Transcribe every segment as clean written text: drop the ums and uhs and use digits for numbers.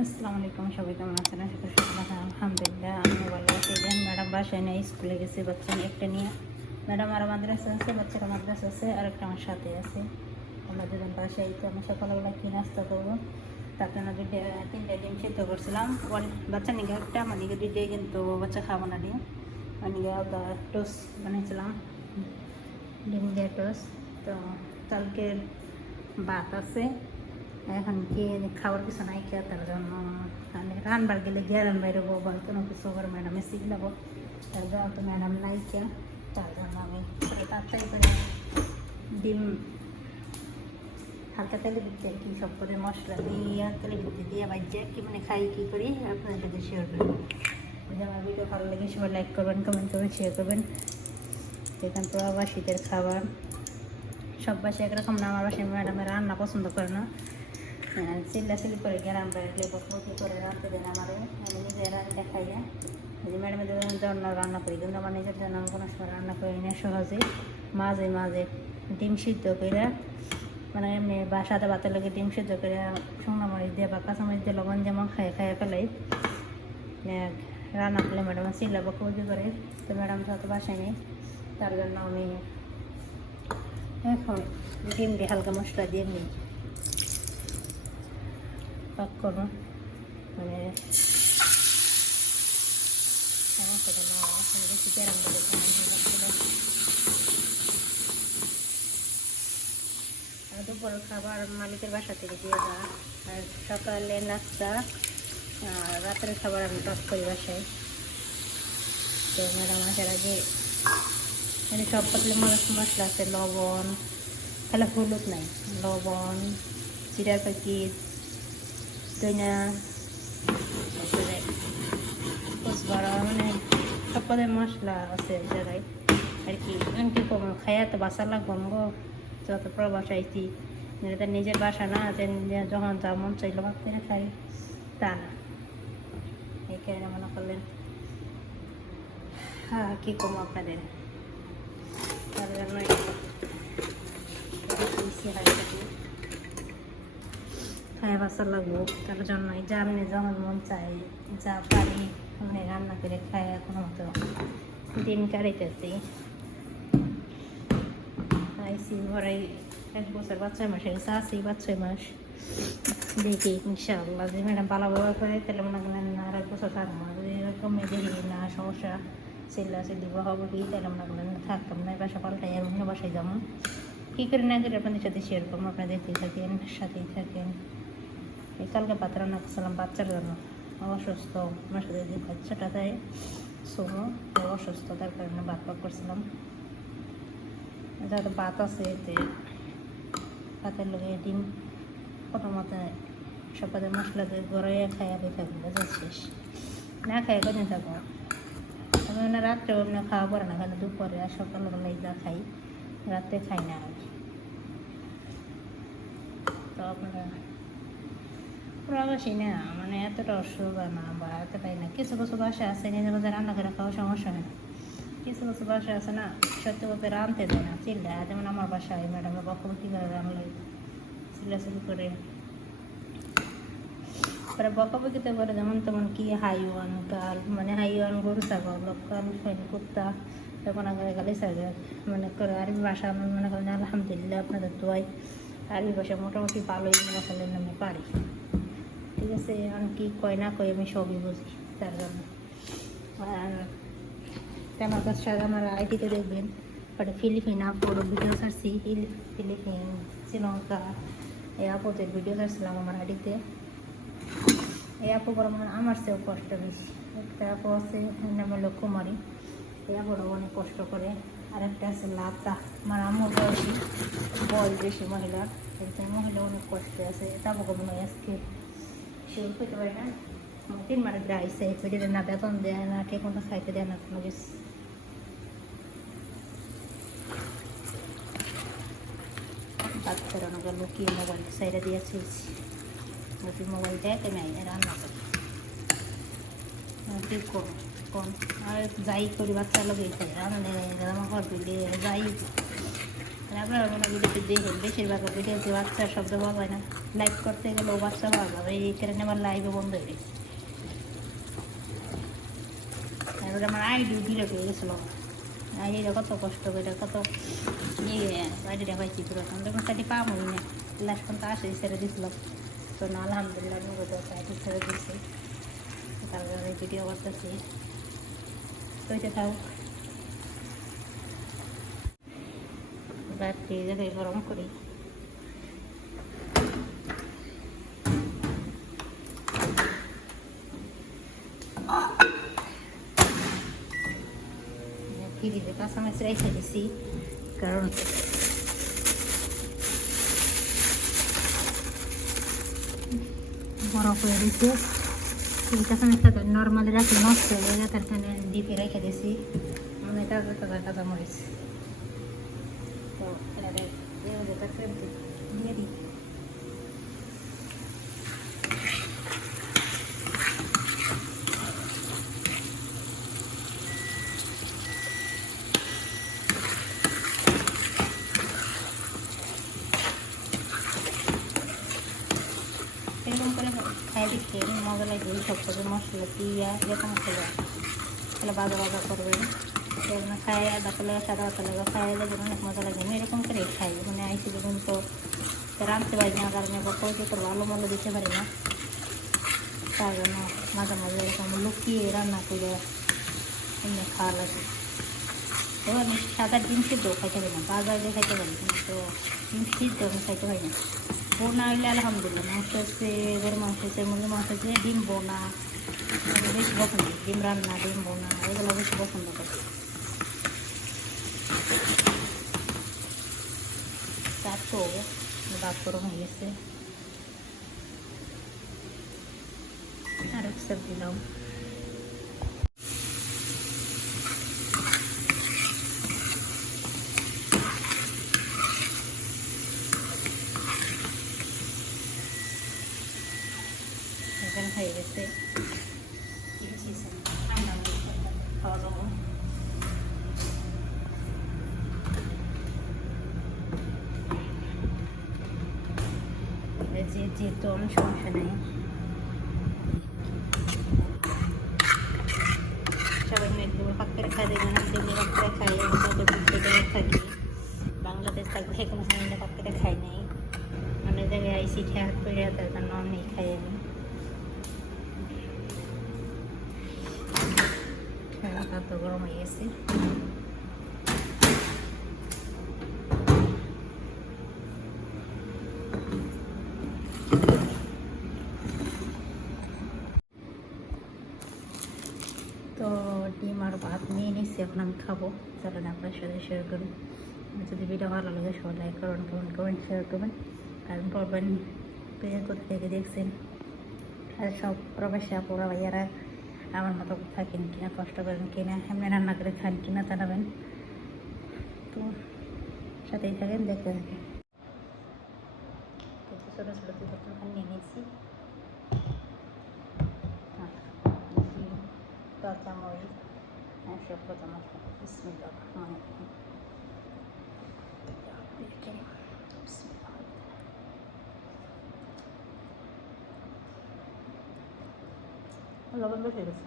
আসসালামু আলাইকুম, সবাই কেমন আছেন? আশা করি সকলে ভালো। আলহামদুলিল্লাহ আমি ভালো আছি। দেখেন ম্যাডাম বাসায় নিয়ে স্কুলে গেছে, বাচ্চা নিয়ে একটা নিয়ে। ম্যাডাম আর মাদ্রাসা আছে, বাচ্চারা মাদ্রাসা আছে, আর একটা আমার সাথে আছে। আমরা দুজন বাসায়। তো আমি সকালবেলা কি নাস্তা করবো তার জন্য তিনটা ডিম সিদ্ধ করছিলাম। বাচ্চা নিয়ে একটা, আমার নিকে দুইটাই, কিন্তু বাচ্চা খাবো না ডিম। আমার নিকে টোস্ট বানিয়েছিলাম, ডিম দিয়ে টোস্ট। তো কালকের ভাত আছে, এখন কি খাওয়ার কিছু নাই খেয়ে, তার জন্য রানবার গেলে গেরান বাইরে বলবো কোনো কিছু করে ম্যাডামে শিখলাবো, তার জন্য তো ম্যাডাম নাই খেয়ে, তার জন্য আমি তাড়াতাড়ি করে ডিম হালকা তেলে দিতে আর কি সব করে মশলা দিয়ে তেলে দিতে দিয়ে বাজ্যে কি মানে খাই কী করি আপনাদের সাথে শেয়ার করবেন। যদি আমার ভিডিও ভালো লাগে সবাই লাইক করবেন, কমেন্ট করবেন, শেয়ার করবেন। এখান তো আবার শীতের খাবার সব বাসায় একরকম না, আমার বাসায় ম্যাডামের রান্না পছন্দ করে না, চিল্লাচিল্লি করে গ্রাম বাড়লে বসবতি করে রাঁধতে দেন আমারে, আমি নিজের দেখাই যায় যে ম্যাডামের জন্য রান্না করি, কিন্তু আমার নিজের জন্য আমি কোনো সময় রান্না করি না। সহজে মাঝে মাঝে ডিম সিদ্ধ করে, মানে এমনি বাসাতে ভাতের লোকে ডিম সিদ্ধ করে শুকনো মরিচ দিয়ে বা কাঁচামরিচ দিয়ে লবণ যেমন খাইয়ে ফেলাই, রান্না করলে ম্যাডাম চিল্লা বকুবকি করে। তো ম্যাডাম যত বাসায় নেই, তার জন্য আমি এখন ডিম দিয়ে হালকা মশলা দিয়ে নিই পাক করবো, মানে সমস্যাটা না বেশি ক্যারাম করে। দুপুরের খাবার মালিকের বাসা থেকে দিয়ে দেওয়া, আর সকালে নাস্তা আর রাতের খাবার আমি টক করি বাসায়। তো ম্যাডাম আসার আগে মানে সব পাতলে মশলা আছে, লবণ, তাহলে হলুদ নাই, লবণ, জিরার প্যাকেট, দইনা, তারপরে কচুবাড়া, মানে সব পদের মশলা আছে জায়গায় আর কি। কি করবো, খাইয়া তো বাসা লাগবো আমগো, যত প্রবাসাইছি, তার নিজের বাসা না, যখন যা মন চাইলো ভাবতে খাই তা না, এই কারণে মনে করলেন হ্যাঁ কী করবো আপনাদের, তার জন্য খাই বাসা লাগবো, তার জন্যই যা আমি যখন মন চাই যা পারি মানে রান্না করে খাই। এখন মতো দিন কাটাইতেছি, আইসি ঘরে 1 বছর বা 6 মাস হয়েছে, আছি বা 6 মাস। দেখি ইনশাআল্লাহ যদি ম্যাডাম ভালো ব্যবহার করে তাহলে মনে করেন আর 1 বছর থাকবো, যদি এরকম দেখি না সমস্যা চিল্লি হবে কি, তাহলে মনে করেন থাকতাম না, বাসা পাল্টাই আর অন্য বাসায় যাবো। কী করে না করে আপনাদের সাথে শেয়ার করবো, আপনারা দেখতেই থাকেন, সাথেই থাকেন। এই কালকে ভাত রান্না করছিলাম বাচ্চার জন্য, অসুস্থ আমার সাথে যে বাচ্চাটা দেয় সোনো, অসুস্থ, তার কারণে ভাত পাক করছিলাম। যাতে ভাত আছে, এতে ভাতের লোকে ডিম প্রথমত সব পদের মশলা দিয়ে গড়াইয়া খাইয়া দিয়ে থাকবো, বোঝা শেষ না খাইয়া কদিন থাকবো। আমি না রাত্রেও এমনি খাওয়া পড়ে না, খালি দুপুরে আর সকালবেলায় যা খাই, রাত্রে খাই না আর। তো আপনারা প্রবাসী না, মানে এতটা অসুবিধা না বা এতটাই না। কিছু কিছু বাসা আছে নিজে বাজার রান্না করে খাওয়া সমস্যা নেই, কিছু কিছু বাসা আছে না সত্যি বলতে রাঁধতে দেয় না, চিল্লা। যেমন আমার বাসায় ম্যাডামের বকবকি করে রান্নলে চিল্লাচিল্লি করে, পরে বকাবকিতে করে যেমন তেমন কি হাইওয়ান কাল, মানে হাইওয়ান গরু ছাগল, লোকাল কুত্তা, তখন আগে গালি সাজা মানে করে। আরবি ভাষা আমি মনে করেন আলহামদুলিল্লাহ আপনাদের দোয়াই আরবি ভাষা মোটামুটি ভালোই মনে করলেন আমি পারি, ঠিক আছে। আমি কি কয় না কই আমি সবই বুঝি, তার জন্য। আর আমার কাছে আমার আইডিতে দেখবেন ওটা ফিলিপিন আপুর ভিডিও ছাড়ছি, ফিলিপিন, শ্রীলঙ্কা, এই আপুদের ভিডিও ছাড়ছিলাম আমার আইডিতে। এই আপু বড় মানে আমার চেয়েও কষ্ট বেশি। একটা আপু আছে নাম কুমারী, এই আপুরা অনেক কষ্ট করে। আর একটা আছে লাতা, আমার আম্মুর বয়স বেশি মহিলা, একজন মহিলা অনেক কষ্টে আছে। তারপর মনে হয় আজকে সেও খেতে পারে না, 3 মাস আইসে পেটে না, বেতন দেয় না, ঠিক মতো খাইতে দেয় না, কোনো কিছু। বাচ্চারা ওনাকে লুকিয়ে মোবাইল সাইডে দিয়েছি, লুকিয়ে মোবাইল দেখে নেয় রান্না করি, কী করবো কোন। আর যাই করি বাচ্চা লোকেই খাই, রান্না জামা ঘর দিলে যাই আপনারা মনে ভিডিওতে দেখেন, বেশিরভাগ ভিডিওতে বাচ্চার শব্দ পাওয়া যায় না। লাইভ করতে গেলেও বাচ্চা পাওয়া যাবে, এই কারণে আমার লাইভে বন্ধ হয়ে গেছে। তারপরে আমার আইডিও ডিলেট হয়ে গেছিলো, আইডিটা কত কষ্ট করে কত আইডিটা পাইছি পুরাতন তখন সাইডে পাবোই না, লাস্ট পর্যন্ত আসে ছেড়ে দিয়েছিলাম। তো না আলহামদুলিল্লাহ নগদ আইডি ছেড়ে দিয়েছি, তারপরে ভিডিও করতেছি, তৈতে থাকুক। বাড়তি যাবে গরম করি, ফ্রিজে কাঁচামাচ রেখে দিছি, কারণ বরফ হয়ে দিচ্ছে। কাঁচামাচটা নর্মালি রাখি নষ্ট হয়ে যায়, তার জন্য ডিপে রেখে দিছি। মানে তাজা তাজা কাঁচামরিচ, তো এটা দিয়ে দিই। এরকম করে খাই দিচ্ছি, মজা লাগে। সব কিছু মশলা দিয়া এরকম খেলে তাহলে বাজা বাজা করবেন, এরকম খাই আদা করলে সাদা পাতা লাগে, খাই যেমন অনেক মজা লাগে। আমি এরকম করে খাই, মানে আইসি যখন তো রাঁধতে পারি না, কারণে পয়সা তো ভালো মন্দ দিতে পারি না, তার জন্য মাঝে মাঝে এরকম লুকিয়ে রান্না করে এমনি খাওয়া লাগে। তো আমি সাদা ডিম সিদ্ধ খাইতে পারি না, বাজার দিয়ে খাইতে পারি, কিন্তু ডিম সিদ্ধ আমি খাইতে পারি না। বোনা হইলে আলহামদুলিল্লাহ, মাংস হচ্ছে গরু মাংস হচ্ছে মুরগি মাংস হচ্ছে ডিম বোনা আমি বেশি পছন্দ, ডিম রান্না ডিম বোনা এগুলো বেশি পছন্দ করি। তার তো ভাত গরম হয়ে গেছে, আর এক সবজি দাও। এখানে হয়ে গেছে, খাওয়া যাবো। যেহেতু অনেক সমস্যা নেই, সবাই মেঘগুলো পাক করে খাই দেবেন, সেগুলো পাক করে খাই, থাকি। বাংলাদেশ থাকলে কোনো সময় পাক করে খাই নাই, অনেক জায়গায় আইসি খেয়াল করে, তার জন্য আমি খাই। আমি ভাত গরম হয়ে গেছে, তো ডিম আর ভাত নিয়ে নিচ্ছি, এখন আমি খাবো। চলেন আপনার সাথে শেয়ার করি। যদি ভিডিও ভালো লাগে সবাই লাইক করবেন, কমেন্ট করবেন, শেয়ার করবেন, কারণ পড়বেন পেজের কোথা থেকে দেখছেন। আর সব প্রবাসী আপুরা ভাইয়ারা আমার মতো থাকেন কিনা, কষ্ট করেন কিনা, এমনি রান্না করে খান কিনা জানাবেন। তো সাথেই থাকেন, দেখতে থাকেন। ছোটো ছোটো দুটো নিয়ে নিয়েছি, কাঁচামরিচ, সব কাঁচামরিচ, বিসমিল্লাহ রহমানির রহিম। লবণ বেশি গেছে,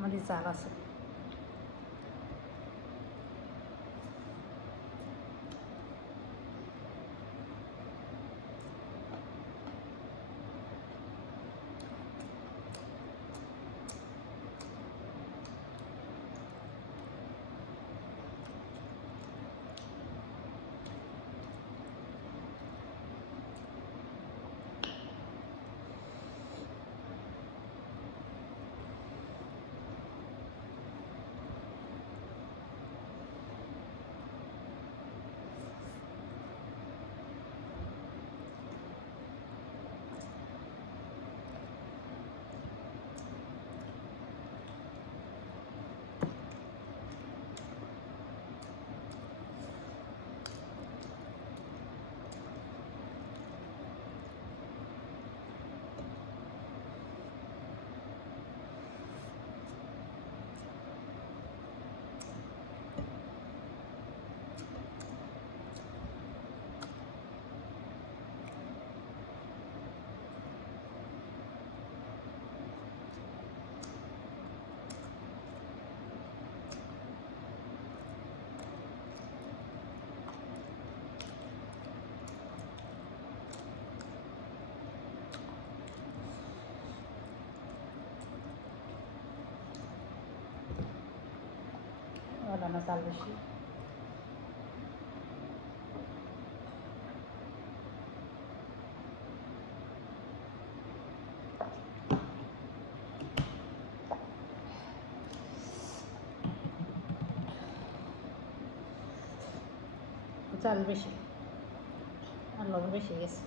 মরিচ জাল আছে। রান্না চাল বেশি। চাল বেশি আর লবণ বেশি গেছে।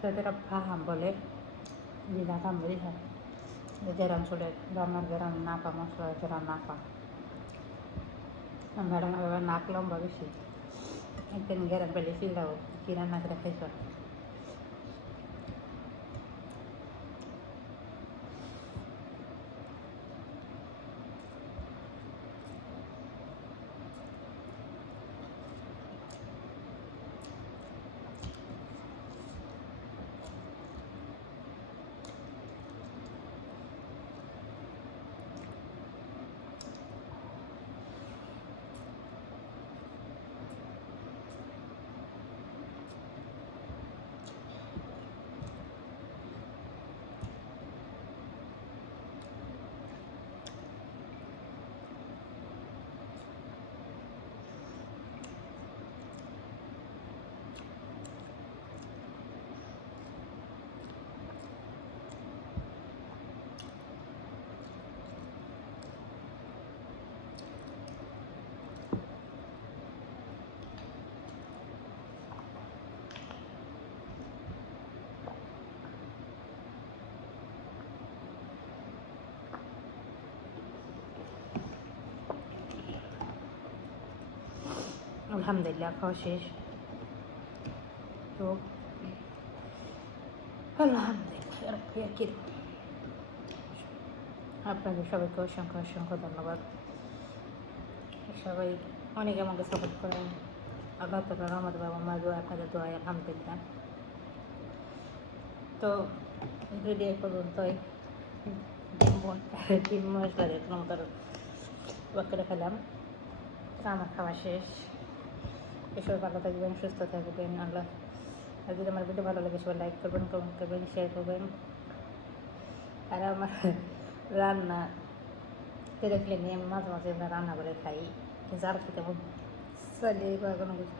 সেদের ফাহাম বলে বিনা কাম বলি হয় যেরাম চলে রান্নার যেরাম না পা মশলা যেরাম না পা ম্যাডাম এবার নাক লম্বা বেশি একদিন গেরাম পেলে চিল্লাও কি রান্না করে খাইছ। আলহামদুলিল্লাহ খাওয়া শেষ। তো আলহামদুলিল্লাহ আপনাদের সবাইকে অসংখ্য অসংখ্য ধন্যবাদ। সবাই অনেকে আমাকে সাপোর্ট করেন। আল্লাহ তাআলা রহমতে বাবা মা দোয়া আপনাদের দোয়ায় আলহামদুলিল্লাহ। তো ভিডিও পর্যন্তই 3 মাস লাগে তোমাদের করে ফেলাম। আমার খাওয়া শেষ। সবাই ভালো থাকবেন, সুস্থ থাকবেন। আল্লাহ আর যদি আমার ভিডিও ভালো লাগে সবাই লাইক করবেন, কমেন্ট করবেন, শেয়ার করবেন। আর আমার রান্না দেখলে নিয়ে আমি মাঝে মাঝে আমরা রান্না করে খাই, কিন্তু আর খেতে মন চাইলে বা কোনো কিছু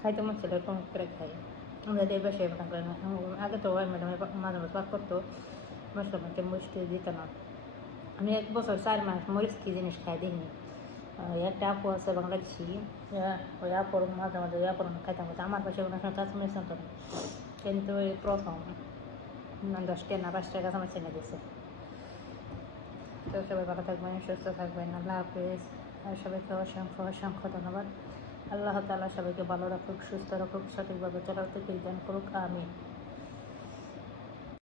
খাইতে মন ছিল কম করে খাই। আমরা এই বাসায় করেন আগে তো ওই ম্যাডামে মাঝে মাঝে পাক করতো মশলা মধ্যে মরিচ দিত না। আমি 1 বছর 4 মাস মরিচ কী জিনিস খাই দেখিনি। একটা আপু আছে বাংলাদেশি, ওই আপুর মাঝে মাঝে ওই আপুর খাইতাম হতো। আমার পাশে কোনো সময় কাঁচামরিচ আনতো না, কিন্তু ওই প্রথম 10 টাকা না 5 টাকা কাঁচামরিচ এনে দিয়েছে। তো সবাই ভালো থাকবেন, সুস্থ থাকবেন। আল্লাহ হাফিজ। আর সবাইকে অসংখ্য অসংখ্য ধন্যবাদ। আল্লাহ তাআলা সবাইকে ভালো রাখুক, সুস্থ রাখুক, সঠিকভাবে চলার তৌফিক দান করুক। আমিন।